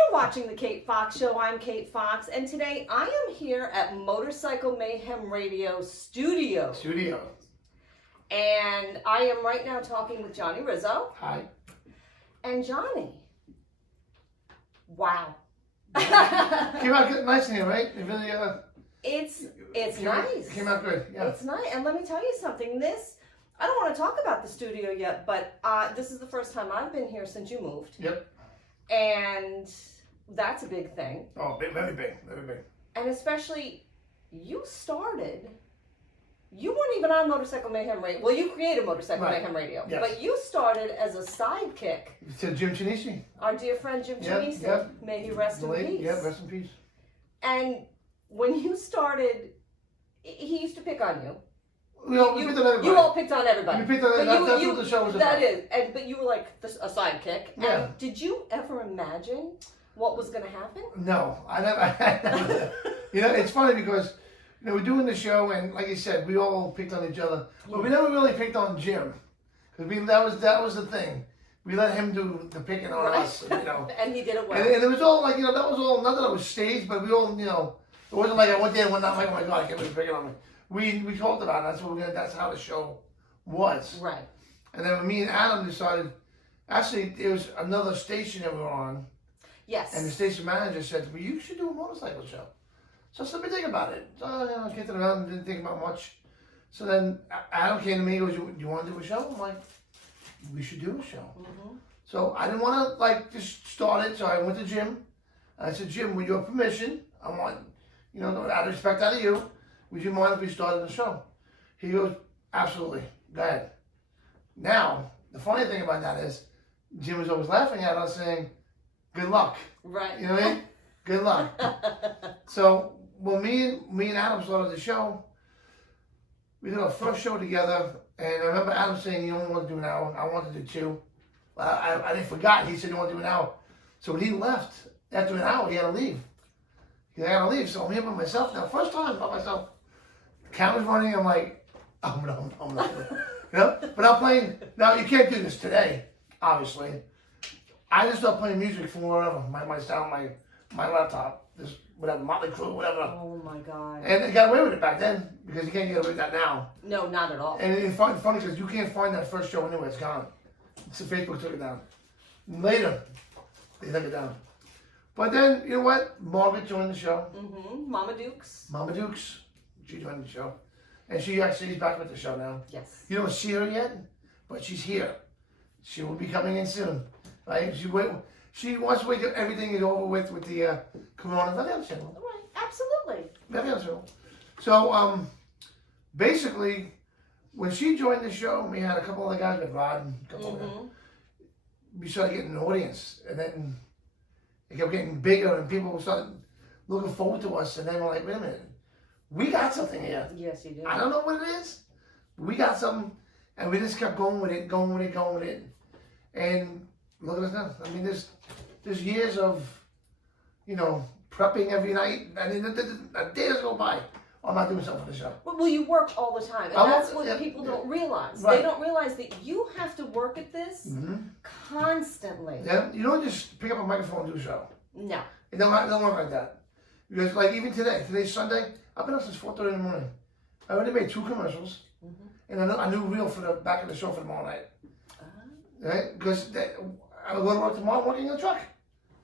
You're watching the Kate Fox Show. I'm Kate Fox, and today I am here at Motorcycle Mayhem Radio Studio. And I am right now talking with Johnny Rizzo. Hi. And Johnny. Wow. Came out good, nice in here, right? It really, It's came nice. Came out good, yeah. It's nice. And let me tell you something. I don't want to talk about the studio yet, but this is the first time I've been here since you moved. Yep. And that's a big thing. Oh, very big. And especially, you weren't even on Motorcycle Mayhem Radio. Well, you created Motorcycle Mayhem Radio. Yes. But you started as a sidekick. To Jim Chinisi. Our dear friend Jim Chinisi. Yep. May he rest in peace. Yeah, rest in peace. And when you started, he used to pick on you. We all picked on everybody. You all picked on everybody. We picked on everybody. That's what the show was about. That is. But you were like a sidekick. Yeah. And did you ever imagine what was going to happen? No, I never. You know, it's funny because we're doing the show, and like you said, we all picked on each other, but we never really picked on Jim, because that was the thing. We let him do the picking on us, And he did it well. And it was all like, that was all, not that it was staged, but we all, it wasn't like I went there and went out like, oh my God, I can't believe you're picking on me. We talked about it. That's how the show was. Right. And then when me and Adam decided, actually, it was another station that we were on. Yes. And the station manager said to me, you should do a motorcycle show. So I said, let me think about it. So I kicked it around and didn't think about much. So then Adam came to me and goes, do you want to do a show? I'm like, we should do a show. Mm-hmm. So I didn't want to just start it. So I went to Jim. And I said, Jim, with your permission, I want, out of respect out of you, would you mind if we started the show? He goes, absolutely, go ahead. Now, the funny thing about that is, Jim was always laughing at us saying, good luck. Right. You know what I mean? Good luck. So when me and Adam started the show, we did our first show together, and I remember Adam saying, you don't want to do an hour. I want to do 2. I didn't forgot. He said, you want to do an hour. So when he left, after an hour, he had to leave. He had to leave. So I'm here by myself now. First time by myself. The camera's running. I'm like, I'm not. But I'm playing. Now, you can't do this today, obviously. I just start playing music from wherever. My sound, my laptop, this whatever, Motley Crue, whatever. Oh my God. And I got away with it back then, because you can't get away with that now. No, not at all. And it's funny because you can't find that first show anywhere. It's gone. So Facebook took it down. Later, they took it down. But then, you know what? Margaret joined the show. Mm-hmm. Mama Dukes. She joined the show. And she actually is back with the show now. Yes. You don't see her yet, but she's here. She will be coming in soon. Right? She wants to wait till everything is over with the corona. Very understandable. Right. Absolutely. Very understandable. So, basically, when she joined the show, we had a couple other guys with Rod and a couple of them. We started getting an audience, and then it kept getting bigger, and people started looking forward to us, and then we're like, wait a minute, we got something here. Yes, you do. I don't know what it is, but we got something, and we just kept going with it. And look at us now. I mean, there's years of, prepping every night. I mean, a day doesn't go by. I'm not doing something for the show. Well, you work all the time, and that's what people don't realize. Right. They don't realize that you have to work at this constantly. Yeah, you don't just pick up a microphone and do a show. No. It don't work like that. Because, even today's Sunday, I've been up since 4:30 in the morning. I already made 2 commercials, and a new reel for the back of the show for tomorrow night. Right? Because I'm going to work tomorrow working in the truck.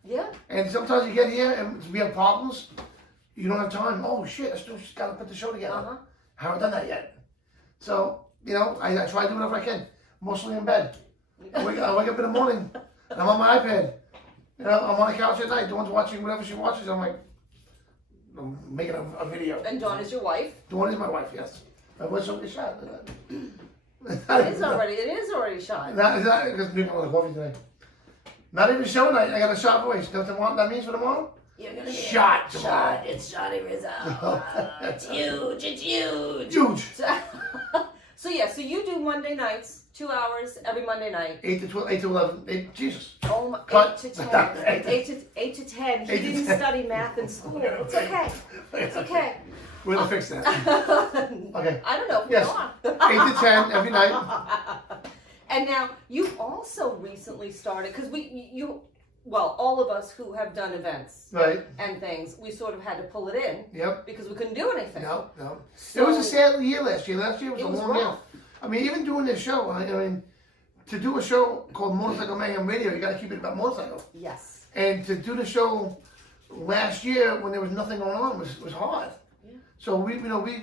Yeah. And sometimes you get here and we have problems. You don't have time. Oh shit! I still got to put the show together. I haven't done that yet. So I try to do whatever I can. Mostly in bed. I wake up in the morning. And I'm on my iPad. I'm on the couch at night. Dawn's watching whatever she watches. I'm making a video. And Dawn is your wife. Dawn is my wife. Yes. My voice will get shot. It is already shot. Not because I'm on the coffee today. Not even show night. I got a shot voice. You know what that means for tomorrow? You're gonna get shot tomorrow. It's Johnny Rizzo. It's huge. It's huge. Huge. So you do Monday nights, 2 hours every Monday night. 8 to 12, 8 to 11. Jesus. Oh my, 8 to 10. 8 to 10. He didn't study math in school. It's okay. It's okay. We're gonna fix that. Okay. I don't know. Yes. Go on. 8 to 10 every night. And now you've also recently started because well, all of us who have done events Right. and things, we sort of had to pull it in Yep. because we couldn't do anything. No, no. So, It was a sad year last year. Last year was it a was long year. rough. I mean, even doing this show, I mean, to do a show called Motorcycle Mayhem Radio, you got to keep it about motorcycles. Yes. And to do the show last year when there was nothing going on was hard. Yeah. So we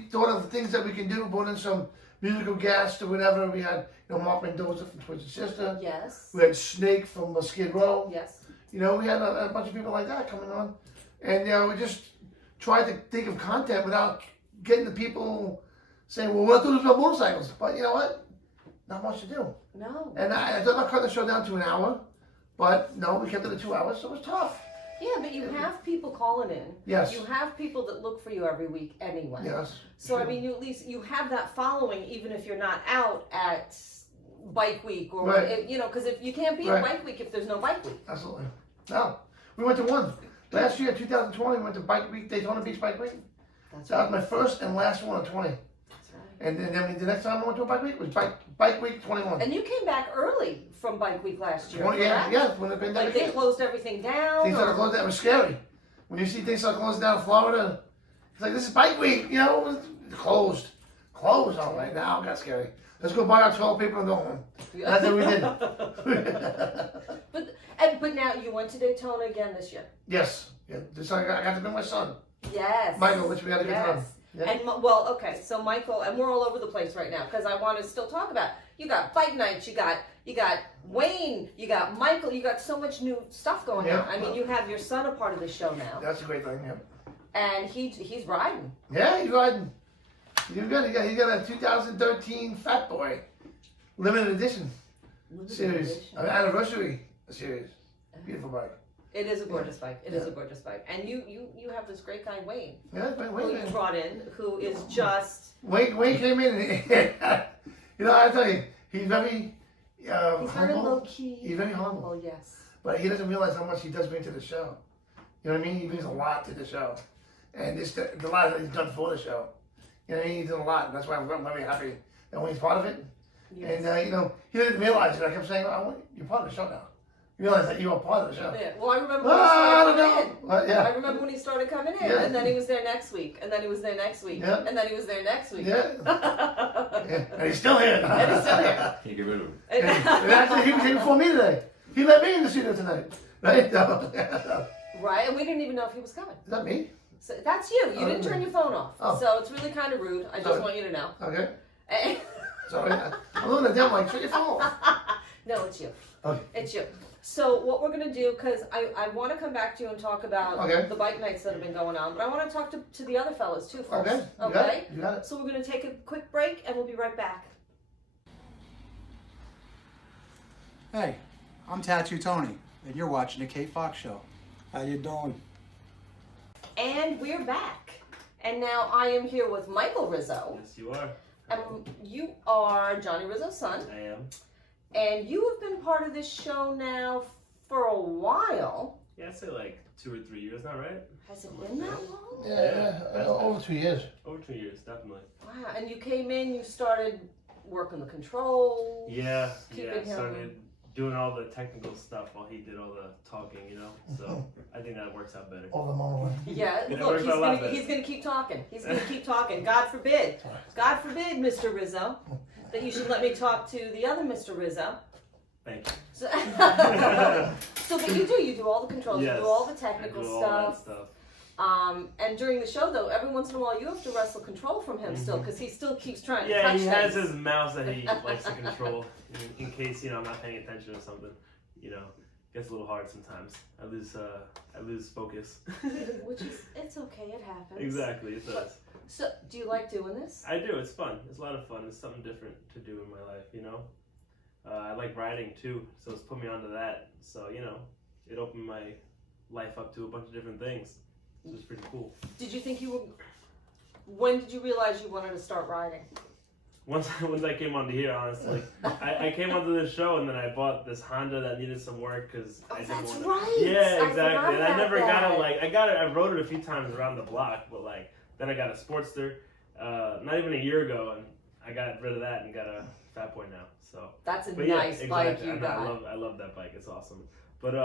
thought of the things that we can do, brought in some musical guests or whatever. We had, Mark Mendoza from Twisted Sister. Yes. We had Snake from Skid Row. Yes. We had a bunch of people like that coming on. And, we just tried to think of content without getting the people saying, well, we're not doing this about motorcycles. But you know what? Not much to do. No. And I thought I'd cut the show down to an hour. But no, we kept it at 2 hours, so it was tough. Yeah, but you have people calling in. Yes. You have people that look for you every week anyway. Yes. So, sure. I mean, you at least you have that following even if you're not out at Bike Week or, Right. because if you can't be at Bike Week if there's no Bike Week. Absolutely. No. We went to one. Last year, 2020, we went to Bike Week, Daytona Beach Bike Week. That's That right. was my first and last one of 20. That's right. And then the next time I went to a Bike Week was Bike Week 21. And you came back early from Bike Week last year. Yeah, when the pandemic Like they hit. closed everything down. Things started closing down. It was scary. When you see things start closing down in Florida, it's like, this is Bike Week, closed. Closed. All right, now it got scary. Let's go buy our 12 people and go home. Yeah. That's what we did. But now you went to Daytona again this year. Yes. Yeah, I got to bring my son, Yes. Michael, which we had a good time. Yeah. And okay, so Michael, and we're all over the place right now because I want to still talk about. You got bike nights, you got Wayne, you got Michael, you got so much new stuff going on. I mean, you have your son a part of the show now, That's a great thing. Yeah. and he's riding. Yeah, he's riding. He got a 2013 Fat Boy limited edition series, an anniversary series. Beautiful bike. It is a gorgeous bike. It is a gorgeous bike, and you have this great guy Wayne, Yeah, who you brought in, who is just. Wayne came in and I tell you, he's very He's very humble. low key. He's very humble. Yes. But he doesn't realize how much he does bring to the show. You know what I mean? He brings a lot to the show. And the lot that he's done for the show. You know what I mean? He's done a lot. And that's why I'm very happy that Wayne's part of it. Yes. And, he didn't realize it. I kept saying, you're part of the show now. You realize that you are part of the show. Yeah. Well, I remember when he started coming in. Yeah. I remember when he started coming in, Yeah. and then he was there next week, and then he was there next week, Yeah. and then he was there next week. Yeah. Yeah. And he's still here. And he's still here. Can't get rid of him. And actually, he was here before me today. He let me in the studio tonight. Right? No. Right, and we didn't even know if he was coming. Is that me? So that's you. You Oh, didn't turn your phone off. Oh. So it's really kind of rude. I just Sorry. want you to know. Okay. Eh, Sorry. I'm looking at them like, shut your phone off. no, it's you. Okay. It's you. So what we're going to do, because I want to come back to you and talk about Okay. the bike nights that have been going on, but I want to talk to the other fellas too first. Okay. You got it. You got it. So we're going to take a quick break and we'll be right back. Hey, I'm Tattoo Tony, and you're watching the Kate Fox Show. How you doing? And we're back. And now I am here with Michael Rizzo. Yes, you are. You are Johnny Rizzo's son. I am. And you have been part of this show now for a while. Yeah, I'd say like 2 or 3 years now, right? Has it been that long? Yeah, over 2 years. Over 2 years, definitely. Wow. And you came in, you started working the controls. Yeah, Keeping him- started doing all the technical stuff while he did all the talking, So I think that works out better. All the moment. Yeah, It look, works out a lot better. he's gonna keep talking. He's gonna keep talking. God forbid, Mr. Rizzo, that you should let me talk to the other Mr. Rizzo. Thank you. So, but you do all the controls, Yes, you do all the I technical do all stuff. that stuff. And during the show, though, every once in a while you have to wrestle control from him still, because he still keeps trying to Yeah, touch he has things. his mouse that he likes to control in case, I'm not paying attention or something. Gets a little hard sometimes. I lose focus. Which is, it's okay, it happens. Exactly, it does. So, do you like doing this? I do. It's fun. It's a lot of fun. It's something different to do in my life, I like riding too, so it's put me onto that. So, it opened my life up to a bunch of different things. It was pretty cool. Did you think you were... When did you realize you wanted to start riding? Once I came onto here, honestly, I came onto this show and then I bought this Honda that needed some work because Oh, I didn't that's want right. Yeah, I exactly. forgot And I about never got that. I rode it a few times around the block, but then I got a Sportster, not even a year ago, and I got rid of that and got a Fat Boy now. So. That's a But nice yeah, bike exactly. you got. I love that bike. It's awesome. But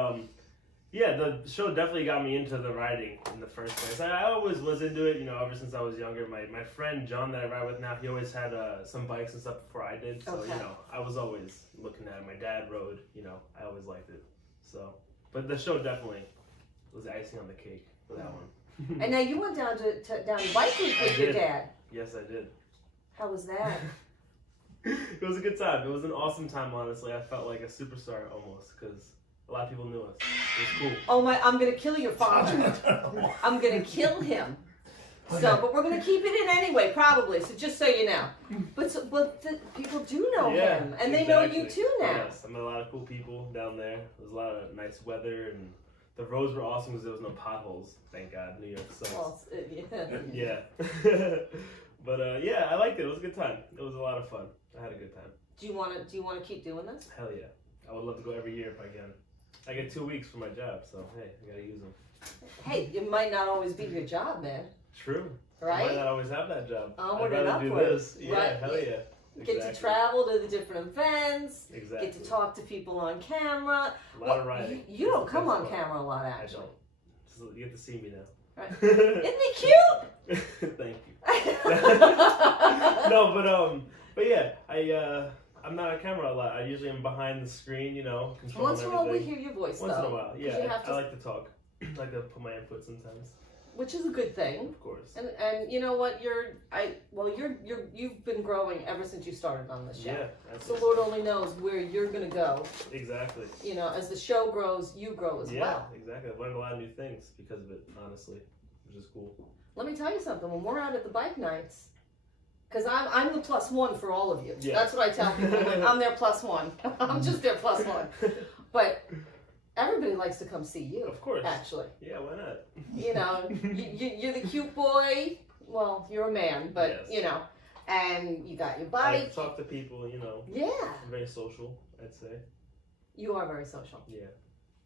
Yeah, the show definitely got me into the riding in the first place. I always was into it, ever since I was younger. My friend John that I ride with now, he always had some bikes and stuff before I did. So, Okay. I was always looking at it. My dad rode, I always liked it. So, but the show definitely was icing on the cake for that one. And now you went down to bike with your dad. Yes, I did. How was that? It was a good time. It was an awesome time, honestly. I felt like a superstar almost because a lot of people knew us. It was cool. Oh my! I'm gonna kill your father. I'm gonna kill him. So, but we're gonna keep it in anyway, probably. So just so you know. But people do know him, and they know you too now. Yes, I met a lot of cool people down there. There was a lot of nice weather, and the roads were awesome because there was no potholes. Thank God, New York sucks. Well, Yeah. But I liked it. It was a good time. It was a lot of fun. I had a good time. Do you want to keep doing this? Hell yeah! I would love to go every year if I can. I get 2 weeks for my job, so hey, I gotta use them. Hey, it might not always be your job, man. True. Right? I might not always have that job. Onward I'd and rather do upwards. this. Yeah, Right. hell yeah. Get Exactly. to travel to the different events. Exactly. Get to talk to people on camera. A lot of riding. You don't It's the come best on part. camera a lot, I actually. don't. So you get to see me now. Right. Isn't he cute? Thank you. No, but yeah, I'm not on camera a lot. I usually am behind the screen, controlling Once in a while we everything. hear your voice, Once though. in a while, 'Cause yeah. you have to- I like to talk. I like to put my input sometimes. Which is a good thing. Of course. And you know what? You've been growing ever since you started on this show. Yeah. That's So Lord only knows where you're gonna go. Exactly. As the show grows, you grow as Yeah, well. exactly. I've learned a lot of new things because of it, honestly, which is cool. Let me tell you something. When we're out at the bike nights, because I'm the +1 for all of you. Yeah. That's what I tell people. I'm their +1. I'm just their +1. But everybody likes to come see you. Of course. Actually. Yeah, why not? You're the cute boy. Well, you're a man, but Yes. and you got your I bike. like to talk to people, Yeah. I'm very social, I'd say. You are very social. Yeah.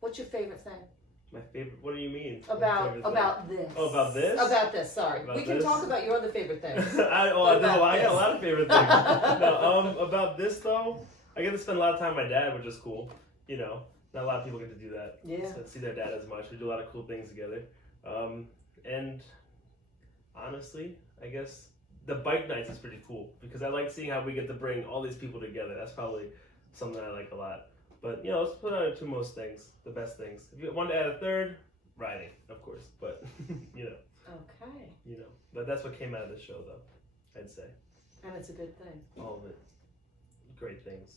What's your favorite thing My favorite, what do you mean? about My favorite this? Oh, about this? About this. Sorry, About we can this? talk about your other favorite things. thing? I got a lot of favorite things. No, about this though, I get to spend a lot of time with my dad, which is cool. Not a lot of people get to do that. Yeah. So see their dad as much. We do a lot of cool things together. And honestly, I guess the bike nights is pretty cool because I like seeing how we get to bring all these people together. That's probably something I like a lot. But let's put out two most things, the best things. If you want to add a third, riding, of course. But Okay. But that's what came out of the show, though. I'd say And it's a good thing. all of it, great things.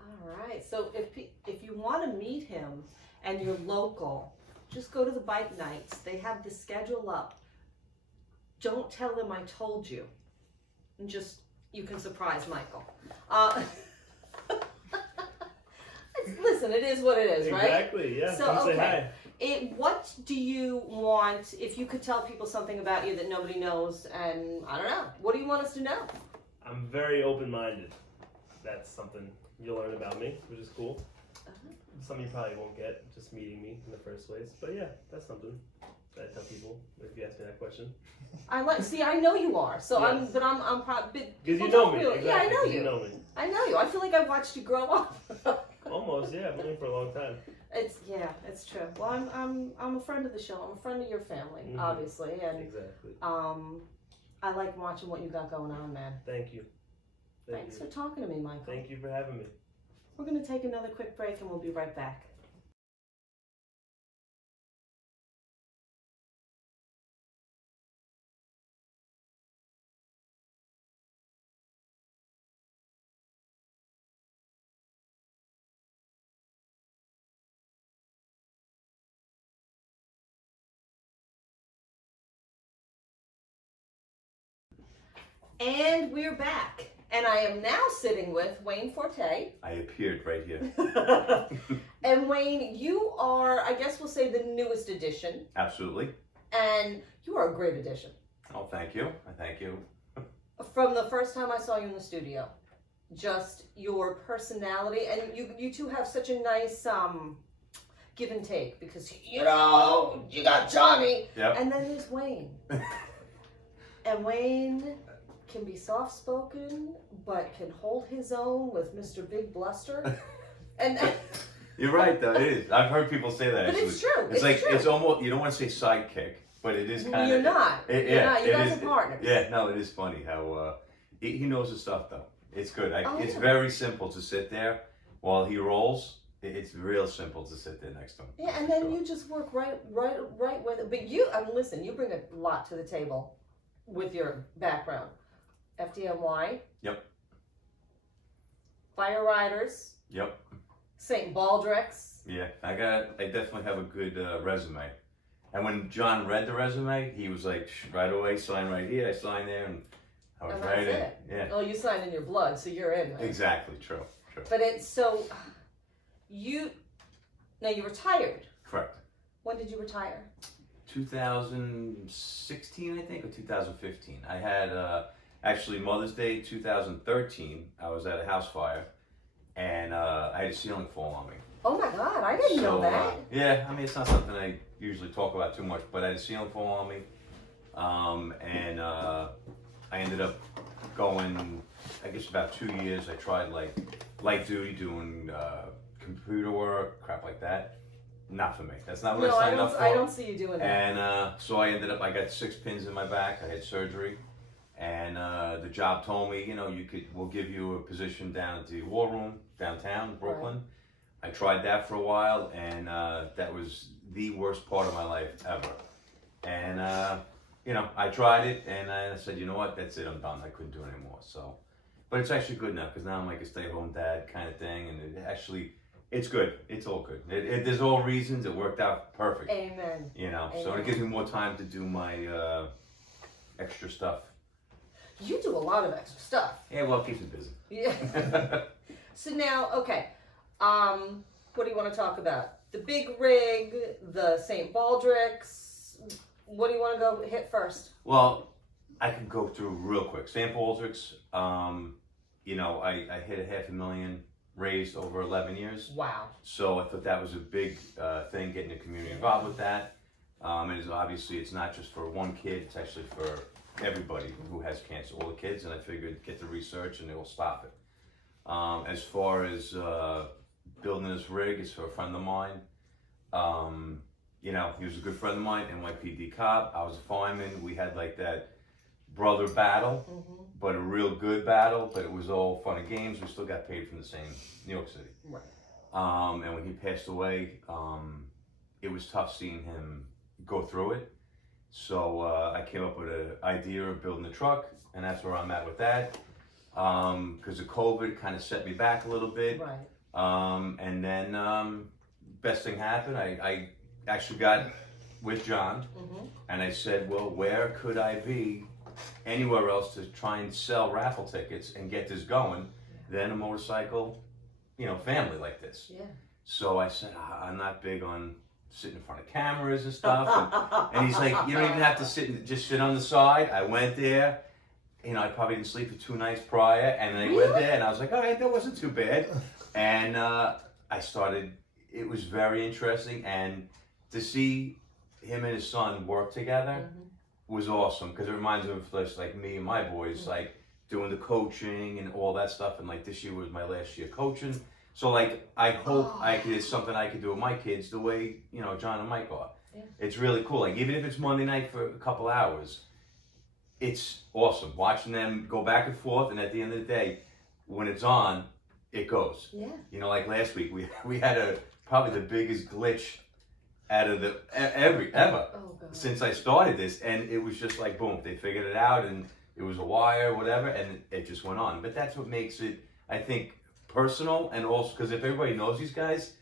All right. So if you want to meet him and you're local, just go to the bike nights. They have the schedule up. Don't tell them I told you. And you can surprise Michael. Listen, it is what it is, right? Exactly. Yeah. So, Come say okay. hi. What do you want, if you could tell people something about you that nobody knows, and I don't know, what do you want us to know? I'm very open-minded. That's something you'll learn about me, which is cool. Something you probably won't get just meeting me in the first place. But yeah, that's something that I tell people if you ask me that question. I know you are. So Yes. I'm probably Because you know me. Really, yeah, I know 'cause you. You know me. I know you. I feel like I've watched you grow up. Almost, yeah. I've known you for a long time. It's true. Well, I'm a friend of the show. I'm a friend of your family, Mhm. obviously, and Exactly. I like watching what you got going on, man. Thank you. Thanks for talking to me, Michael. Thank you for having me. We're gonna take another quick break, and we'll be right back. And we're back. And I am now sitting with Wayne Forte. I appeared right here. And Wayne, you are, I guess we'll say, the newest addition. Absolutely. And you are a great addition. Oh, thank you. I thank you. From the first time I saw you in the studio. Just your personality. And you two have such a nice give and take. Because, you got Johnny. Yep. And then there's Wayne. And Wayne can be soft-spoken, but can hold his own with Mr. Big Bluster. And You're right, though. It is. I've heard people say that. But actually. it's true. It's like, true. it's almost, you don't want to say sidekick, but it is kind of. You're not. You're not. You guys are partners. Yeah, no, it is funny how he knows his stuff, though. It's good. It's very simple to sit there while he rolls. It's real simple to sit there next to him. Yeah, and then you just work right with it. But you, listen, you bring a lot to the table with your background. FDNY. Yep. Fire Riders. Yep. St. Baldrick's. Yeah, I definitely have a good resume. And when John read the resume, he was like, right away, sign right here, I sign there, and I was right in. Yeah. Oh, you sign in your blood, so you're in. Right? Exactly, true. But it's so, you retired. Correct. When did you retire? 2016, I think, or 2015. I had, actually Mother's Day 2013, I was at a house fire, and I had a ceiling fall on me. Oh my God, I didn't know that. Yeah, I mean, it's not something I usually talk about too much, but I had a ceiling fall on me, and I ended up going, I guess about 2 years. I tried like light duty, doing computer work, crap like that. Not for me. That's not what I signed up for. I don't see you doing that. And so I ended up, I got 6 pins in my back. I had surgery. And the job told me, we'll give you a position down at the War Room downtown, Brooklyn. Right. I tried that for a while, and that was the worst part of my life ever. And, I tried it, and I said, you know what, that's it, I'm done. I couldn't do it anymore. So, but it's actually good now, because now I'm like a stay-at-home dad kind of thing, and it's good. It's all good. There's all reasons. It worked out perfect. Amen. Amen. So it gives me more time to do my extra stuff. You do a lot of extra stuff. Yeah, well, it keeps me busy. Yeah. So now, okay, what do you want to talk about? The big rig, the St. Baldrick's. What do you want to go hit first? Well, I can go through real quick. St. Baldrick's, I hit $500,000 raised over 11 years. Wow. So I thought that was a big thing, getting the community involved with that. And obviously, it's not just for one kid, it's actually for everybody who has cancer, all the kids, and I figured get the research and it will stop it. As far as building this rig, it's for a friend of mine. He was a good friend of mine, NYPD cop. I was a fireman. We had like that brother battle, but a real good battle, but it was all fun and games. We still got paid from the same New York City. Right. And when he passed away, it was tough seeing him go through it. So I came up with an idea of building a truck, and that's where I'm at with that. Because of COVID kind of set me back a little bit. Right. And then best thing happened. I actually got with John, and I said, well, where could I be anywhere else to try and sell raffle tickets and get this going than a motorcycle, family like this? Yeah. So I said, I'm not big on sitting in front of cameras and stuff. And he's like, you don't even have to just sit on the side. I went there. I probably didn't sleep for 2 nights prior. And then I went there and I was like, all right, that wasn't too bad. And I started, it was very interesting. And to see him and his son work together was awesome. Because it reminds me of like me and my boys, like doing the coaching and all that stuff. And like this year was my last year coaching. So like, I hope it's something I could do with my kids the way, John and Mike are. Yeah. It's really cool. Like even if it's Monday night for a couple hours, it's awesome. Watching them go back and forth, and at the end of the day, when it's on, it goes. Yeah. Like last week, we had probably the biggest glitch out of ever since I started this, and it was just like boom, they figured it out, and it was a wire or whatever, and it just went on. But that's what makes it, I think, personal, and also because if everybody knows these guys,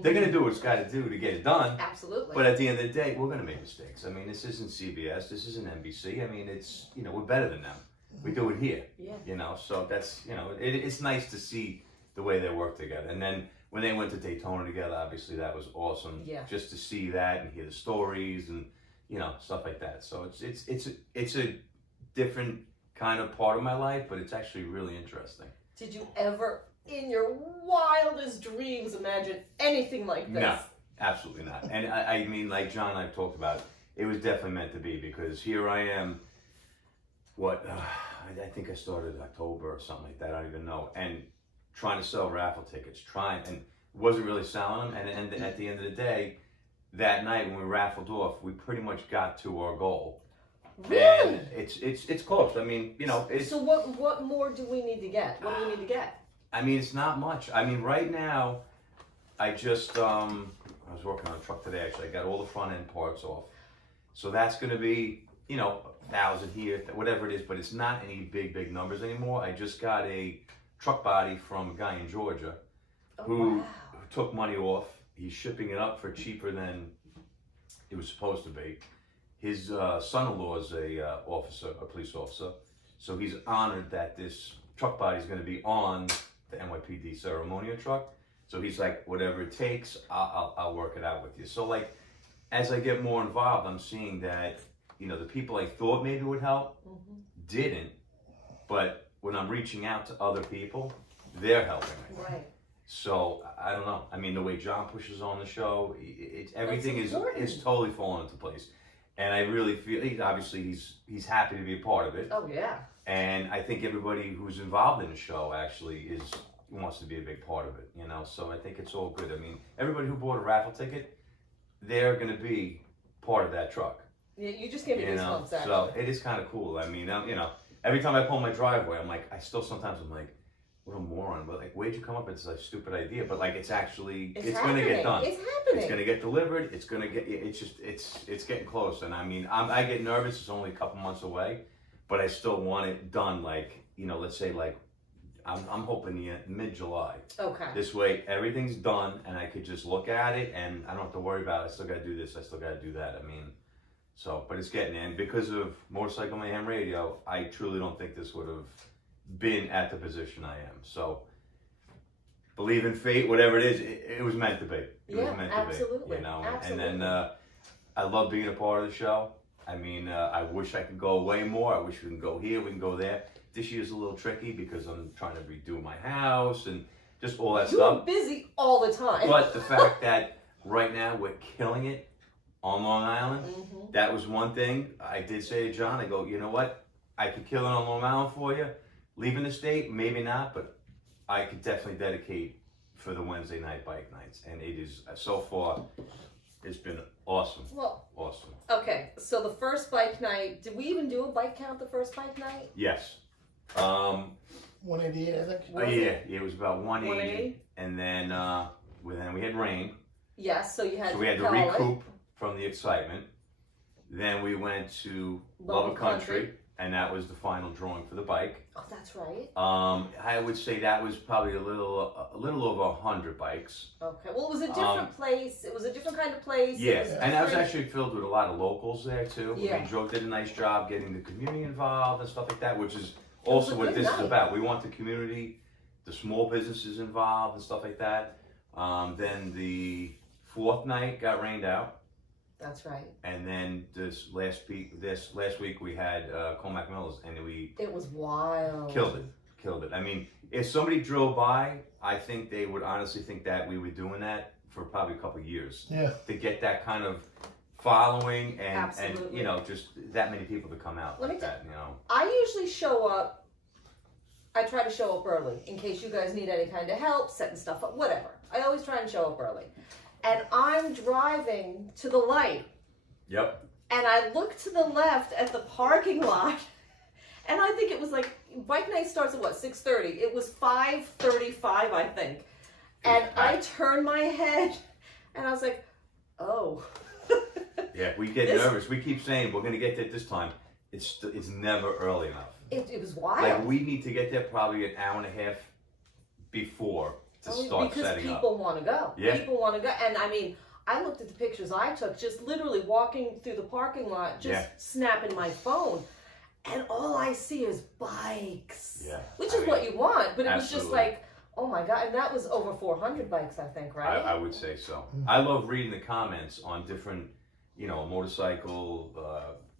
they're going to do what it's got to do to get it done. Absolutely. But at the end of the day, we're going to make mistakes. I mean, this isn't CBS, this isn't NBC. I mean, it's, we're better than them. We do it here. Yeah. So that's, it's nice to see the way they work together. And then when they went to Daytona together, obviously that was awesome. Yeah. Just to see that and hear the stories and, stuff like that. So it's a different kind of part of my life, but it's actually really interesting. Did you ever, in your wildest dreams, imagine anything like this? No, absolutely not. And I mean, like John and I talked about, it was definitely meant to be, because here I am, I think I started October or something like that, I don't even know, and trying to sell raffle tickets, and wasn't really selling them, and at the end of the day, that night when we raffled off, we pretty much got to our goal. Really? And it's close. I mean, you know. So what more do we need to get? What do we need to get? I mean, it's not much. I mean, right now, I just I was working on a truck today. Actually, I got all the front end parts off, so that's going to be, you know, 1,000 here, whatever it is. But it's not any big numbers anymore. I just got a truck body from a guy in Georgia who took money off. He's shipping it up for cheaper than it was supposed to be. His son-in-law is a police officer, so he's honored that this truck body is going to be on the NYPD ceremonial truck. So he's like, whatever it takes, I'll work it out with you. So like, as I get more involved, I'm seeing that, you know, the people I thought maybe would help didn't, but when I'm reaching out to other people, they're helping me. Right. So I don't know. I mean, the way John pushes on the show, everything is totally falling into place. And I really feel he's happy to be a part of it. Oh yeah. And I think everybody who's involved in the show actually wants to be a big part of it, you know. So I think it's all good. I mean, everybody who bought a raffle ticket, they're going to be part of that truck. Yeah, you just gave me goosebumps, actually. So it is kind of cool. I mean, you know, every time I pull my driveway, I'm like, I'm like, what a moron. But like, where'd you come up with this stupid idea? But like, it's going to get done. It's happening. It's going to get delivered. It's going to get, it's getting close. And I mean, I get nervous. It's only a couple months away, but I still want it done. Like, you know, let's say like, I'm hoping mid-July. Okay. This way, everything's done, and I could just look at it, and I don't have to worry about it. I still got to do this. I still got to do that. I mean, so, but it's getting in. Because of Motorcycle Mayhem Radio, I truly don't think this would have been at the position I am. So, believe in fate, whatever it is, it was meant to be. It was meant to absolutely. be. You know, absolutely. and then I love being a part of the show. I mean, I wish I could go away more. I wish we can go here, we can go there. This year's a little tricky because I'm trying to redo my house and just all that stuff. You're busy all the time. But the fact that right now we're killing it on Long Island, that was one thing. I did say to John, I go, you know what? I could kill it on Long Island for you. Leaving the state, maybe not, but I could definitely dedicate for the Wednesday night bike nights. And it is, so far, it's been awesome. Well, awesome. Okay, so the first bike night, did we even do a bike count the first bike night? Yes. 188, I think. Yeah, it was about 180. And then we had rain. Yes, so you had So we had to recoup from the excitement. Then we went to Love of Country, and that was the final drawing for the bike. Oh, that's right. I would say that was probably a little over 100 bikes. Okay, well, it was a different place. It was a different kind of place. Yes, and that was actually filled with a lot of locals there too. Yeah. I mean, Joe did a nice job getting the community involved and stuff like that, which is also what this is about. We want the community, the small businesses involved and stuff like that. Then the fourth night got rained out. That's right. And then this last week we had Comac Mills, and it was wild. Killed it. I mean, if somebody drove by, I think they would honestly think that we were doing that for probably a couple of years. Yeah. To get that kind of following and Absolutely. you know, just that many people to come out like that, you know. I usually show up. I try to show up early in case you guys need any kind of help, setting stuff up, whatever. I always try and show up early. And I'm driving to the light. Yep. And I look to the left at the parking lot. And I think it was like, bike night starts at what, 6:30? It was 5:35, I think. And I turned my head and I was like, oh. Yeah, we get nervous. We keep saying we're going to get there this time. It's never early enough. It was wild. Like, we need to get there probably an hour and a half before to start setting up. Because people want to go. Yeah. People want to go. And I mean, I looked at the pictures I took, just literally walking through the parking lot, just snapping my phone. And all I see is bikes. Yeah. Which is what you want. But it was just absolutely. like, oh my God. And that was over 400 bikes, I think, right? I would say so. I love reading the comments on different, you know, motorcycle,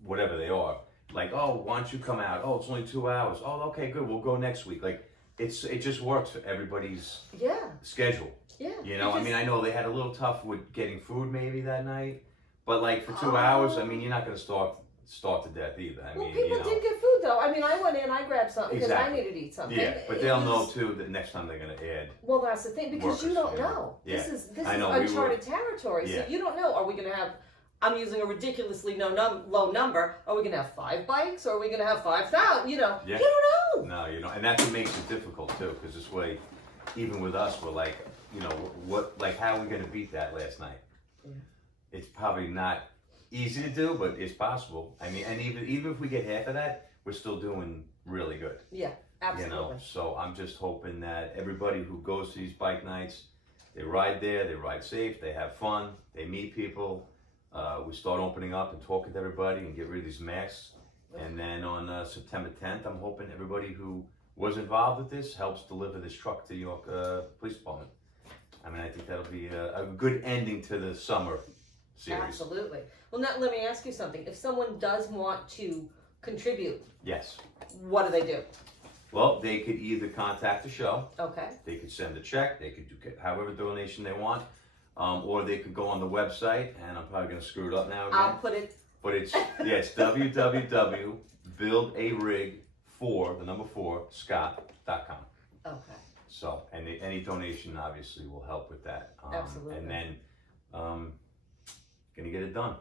whatever they are. Like, oh, why don't you come out? Oh, it's only 2 hours. Oh, okay, good. We'll go next week. Like, it just works for everybody's schedule. Yeah. You know, I mean, I know they had a little tough with getting food maybe that night, but like for 2 hours, I mean, you're not going to starve to death either. I mean, people you know. did get food though. I mean, I went in, I grabbed something because Exactly. I needed to eat something. Yeah, but they'll know too that next time they're gonna add. Well, that's the thing, because you workers, don't you know. know. Yeah. This is I know, uncharted territory. Yeah. So you don't know. Are we going to have? I'm using a ridiculously low number. Are we going to have 5 bikes? Or are we going to have 5,000? You know, Yeah. you don't know. No, you know, and that's what makes it difficult too, because this way, even with us, we're like, you know, how are we gonna beat that last night? Yeah. It's probably not easy to do, but it's possible. I mean, and even if we get half of that, we're still doing really good. Yeah, absolutely. You know, so I'm just hoping that everybody who goes to these bike nights, they ride there, they ride safe, they have fun, they meet people. We start opening up and talking to everybody and get rid of these masks. And then on September 10th, I'm hoping everybody who was involved with this helps deliver this truck to York Police Department. I mean, I think that'll be a good ending to the summer series. Absolutely. Well, now let me ask you something. If someone does want to contribute, Yes. what do they do? Well, they could either contact the show, Okay. they could send a check, they could do however donation they want, or they could go on the website, and I'm probably going to screw it up now again. I'll put it. But it's www.buildarig4scott.com. Okay. So, and any donation obviously will help with that. Absolutely. And then, gonna get it done.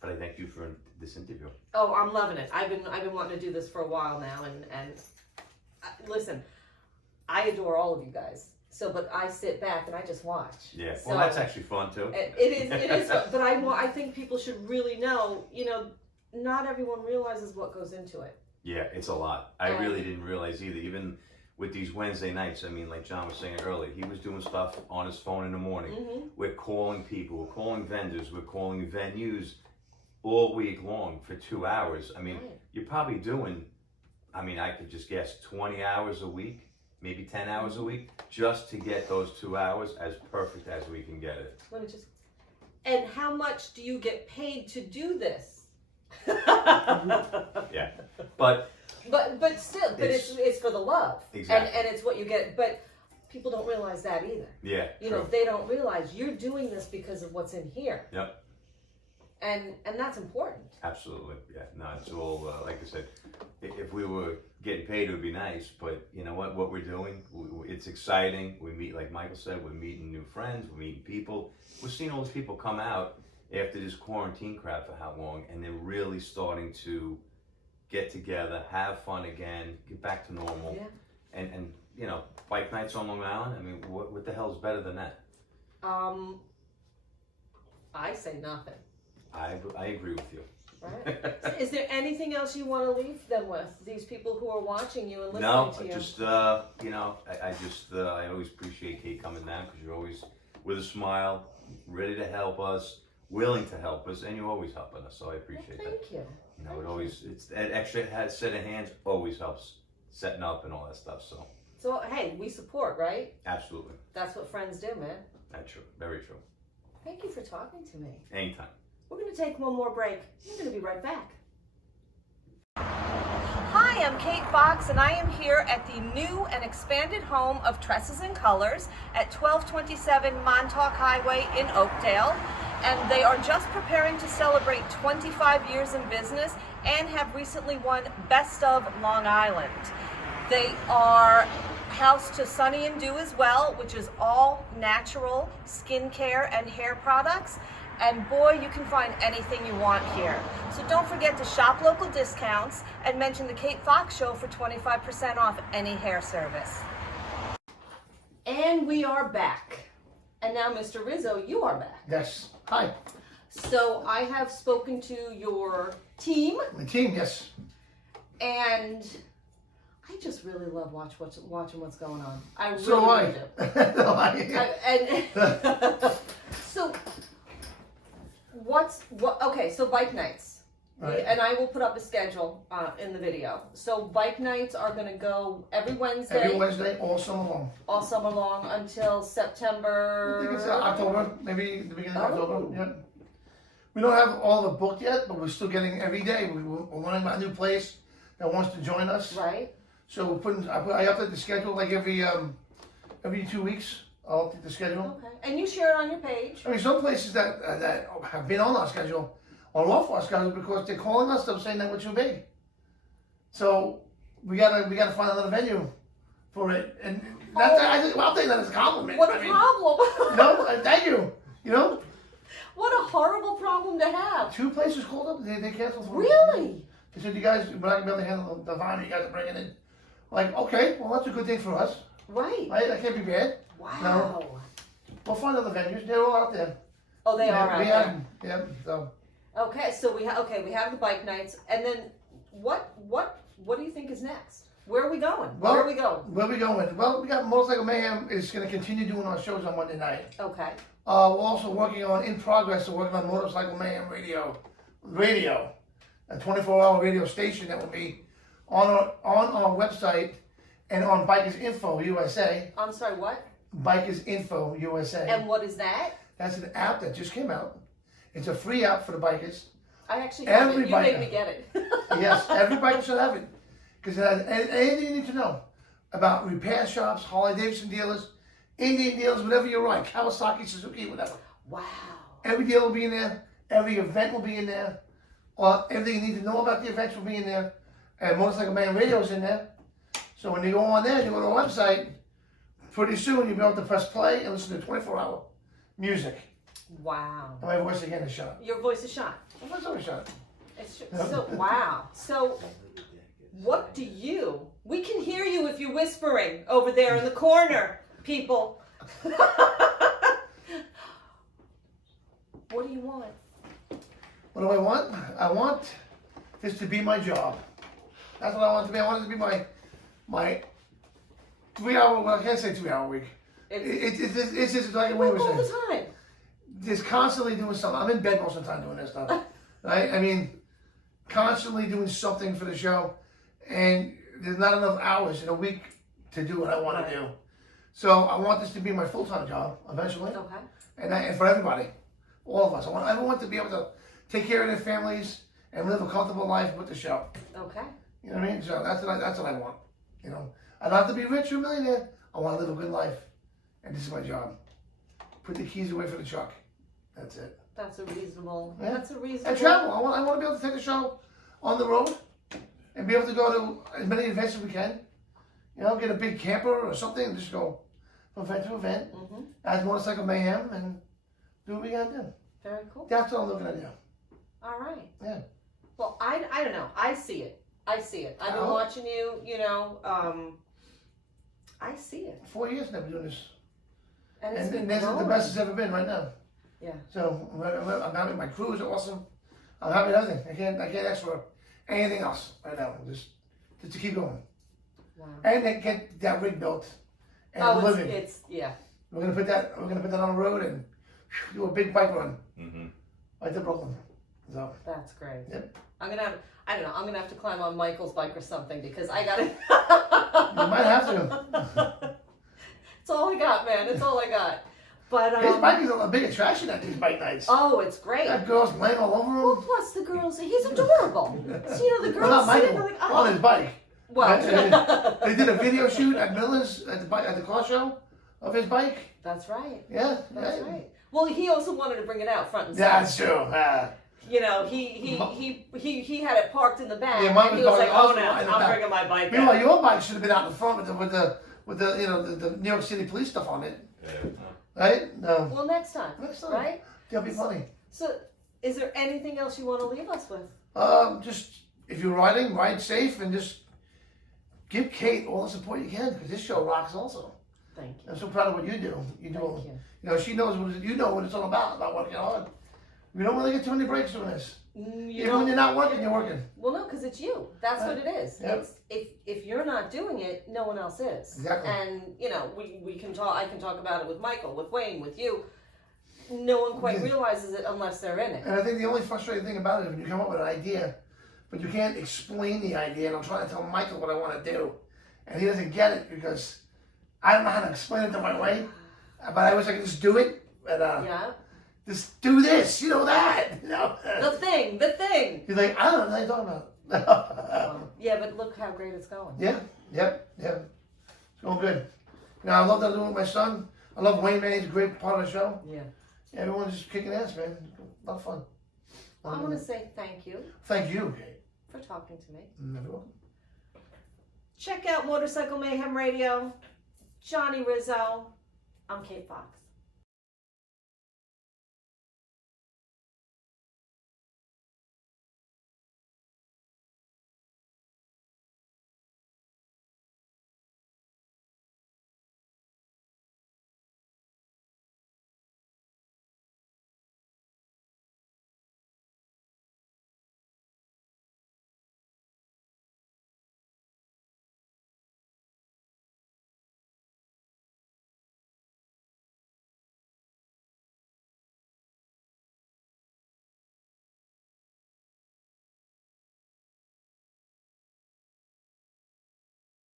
But I thank you for this interview. Oh, I'm loving it. I've been wanting to do this for a while now, and listen, I adore all of you guys. So, but I sit back and I just watch. Yeah, So, well, that's actually fun too. It is. But I think people should really know. You know, not everyone realizes what goes into it. Yeah, it's a lot. I really didn't realize either. Even with these Wednesday nights, I mean, like John was saying earlier, he was doing stuff on his phone in the morning. Mm-hmm. We're calling people, we're calling vendors, we're calling venues all week long for 2 hours. I mean, Right. you're probably doing, I mean, I could just guess 20 hours a week, maybe 10 hours a week, just to get those 2 hours as perfect as we can get it. Let me just. And how much do you get paid to do this? Yeah, but still, it's for the love. Exactly. And it's what you get. But people don't realize that either. yeah, You true. know, they don't realize you're doing this because of what's in here. Yep. And that's important. Absolutely, yeah. No, it's all like I said. If we were getting paid, it would be nice. But you know what? What we're doing, it's exciting. We meet, like Michael said, we're meeting new friends. We're meeting people. We're seeing all these people come out after this quarantine crap for how long, and they're really starting to get together, have fun again, get back to normal. Yeah. And you know, bike nights on Long Island. I mean, what the hell is better than that? I say nothing. I agree with you. Right. Is there anything else you want to leave them with? These people who are watching you and listening No, to you. just you know, I always appreciate Kate coming down because you're always with a smile, ready to help us, willing to help us, and you're always helping us. So I appreciate that. Thank you. You know, it always it's that extra set of hands always helps setting up and all that stuff. So So hey, we support, right? absolutely, That's what friends do, man. that's true, very true. Thank you for talking to me. Anytime. We're going to take one more break. We're going to be right back. Hi, I'm Kate Fox, and I am here at the new and expanded home of Tresses and Colors at 1227 Montauk Highway in Oakdale. And they are just preparing to celebrate 25 years in business and have recently won Best of Long Island. They are house to Sunny and Dew as well, which is all natural skincare and hair products. And boy, you can find anything you want here. So don't forget to shop local discounts and mention the Kate Fox Show for 25% off any hair service. And we are back. And now, Mr. Rizzo, you are back. Yes. Hi. So I have spoken to your team, My team, yes. and I just really love watching what's going on. I really, So do I. really do. And so okay, so bike nights. Right. And I will put up a schedule in the video. So bike nights are going to go every Wednesday. Every Wednesday, all summer long. All summer long until September. I think it's October, maybe the beginning of Oh. October. Yeah. We don't have all the booked yet, but we're still getting every day. We're learning about a new place that wants to join us. Right. So I update the schedule like every 2 weeks. I'll update the schedule. Okay. And you share it on your page. I mean, some places that have been on our schedule are off our schedule because they're calling us. They're saying that we're too big. So we gotta find another venue for it, and that's I'll take that as a compliment. What a problem! No, thank you. You know, What a horrible problem to have. 2 places called up. They canceled. For Really? They said, you guys, we're not gonna be able to handle the volume you guys are bringing in. Like, okay, well that's a good thing for us. Right. Right? That can't be bad. Wow. No. We'll find other venues. They're all out there. Oh, they are out we there. have them. Yeah. So. Okay, so we have the bike nights, and then what do you think is next? Where are we going? Well, Where are we going? Where are we going? Well, we got Motorcycle Mayhem is going to continue doing our shows on Monday night. Okay. We're also working on, in progress, we're working on Motorcycle Mayhem Radio, a 24-hour radio station that will be on our website and on Bikers Info USA. I'm sorry, what? Bikers Info USA. And what is that? That's an app that just came out. It's a free app for the bikers. I actually have Every it. You made biker. me get it. Yes, every biker should have it. Because it has anything you need to know about repair shops, Harley-Davidson dealers, Indian dealers, whatever you ride, Kawasaki, Suzuki, whatever. Wow. Every deal will be in there. Every event will be in there. Everything you need to know about the events will be in there. And Motorcycle Mayhem Radio is in there. So when you go on there, you go to our website, pretty soon you'll be able to press play and listen to 24-hour music. Wow. And my voice again is shot. Your voice is shot. My voice always shot. It's so wow. So what do you? We can hear you if you're whispering over there in the corner, people. What do you want? What do I want? I want this to be my job. That's what I want it to be. I want it to be my 3-hour, well, I can't say 2-hour week. It's just like what we All were the saying. time. Just constantly doing something. I'm in bed most of the time doing this stuff. Right? I mean, constantly doing something for the show. And there's not enough hours in a week to do what I want to do. So I want this to be my full-time job eventually. Okay. And for everybody, all of us. I want everyone to be able to take care of their families and live a comfortable life with the show. Okay. You know what I mean? So that's what I want. You know, I don't have to be rich or a millionaire. I want to live a good life, and this is my job. Put the keys away for the truck. That's it. That's a reasonable. Yeah. That's a reasonable. And travel. I want to be able to take the show on the road and be able to go to as many events as we can. You know, get a big camper or something and just go from event to event. Mm-hmm. Add Motorcycle Mayhem and do what we got to do. Very cool. That's what I'm looking at now. All right. Yeah. Well, I don't know. I see it. I've been Oh. watching you. You know, I see it. 4 years now we're doing this. And it's And been this is the growing. best it's ever been right now. Yeah. So I'm happy. My crew is awesome. I'm happy with everything. I can't ask for anything else right now. Just to keep going. Wow. And then get that rig built and Oh, living. it's yeah. We're gonna put that on the road and do a big bike run right to Brooklyn. So That's great. Yep. I'm gonna have. I don't know. I'm gonna have to climb on Michael's bike or something because I got it. you might have to. It's all I got, man. It's all I got. But His bike is a big attraction at these bike nights. oh, it's great. Got girls playing all over Well, him. plus the girls. He's adorable. So, you know, the Well, girls not sitting Michael, there like, on oh. his bike. Well, They did a video shoot at Miller's at the car show of his bike. that's right. Yeah, That's yeah. right. Well, he also wanted to bring it out front and Yeah, center. that's true. You know, he had it parked in the back. Yeah, mine and was he was like, parked "Oh also no, in the I'm back." bringing my bike Meanwhile, out." your bike should have been out in front with the you know the New York City police stuff on it, right? No, Well, next time, next time. right? That'll be funny. So, is there anything else you want to leave us with? Just if you're riding, ride safe and just give Kate all the support you can because this show rocks also. Thank you. I'm so proud of what you do. You do. Thank you. You know, she knows you know what it's all about working hard. We don't really get too many breaks doing this. Even when you're not working, you're working. Well, no, because it's you. That's what it is. Yep. It's if you're not doing it, no one else is. Exactly. And you know, we can talk. I can talk about it with Michael, with Wayne, with you. No one quite realizes it unless they're in it. And I think the only frustrating thing about it is when you come up with an idea, but you can't explain the idea, and I'm trying to tell Michael what I want to do, and he doesn't get it because I don't know how to explain it the right way. But I wish I could just do it. And, Yeah. just do this, you know that. You know? The thing. He's like, I don't know what you're talking about. Yeah, but look how great it's going. Yeah. It's going good. Now I love that I do it with my son. I love Wayne, man. He's a great part of the show. Yeah. Everyone's just kicking ass, man. A lot of fun. Well, I want to say thank you Thank you, Kate. for talking to me. Never welcome. Check out Motorcycle Mayhem Radio. Johnny Rizzo. I'm Kate Fox.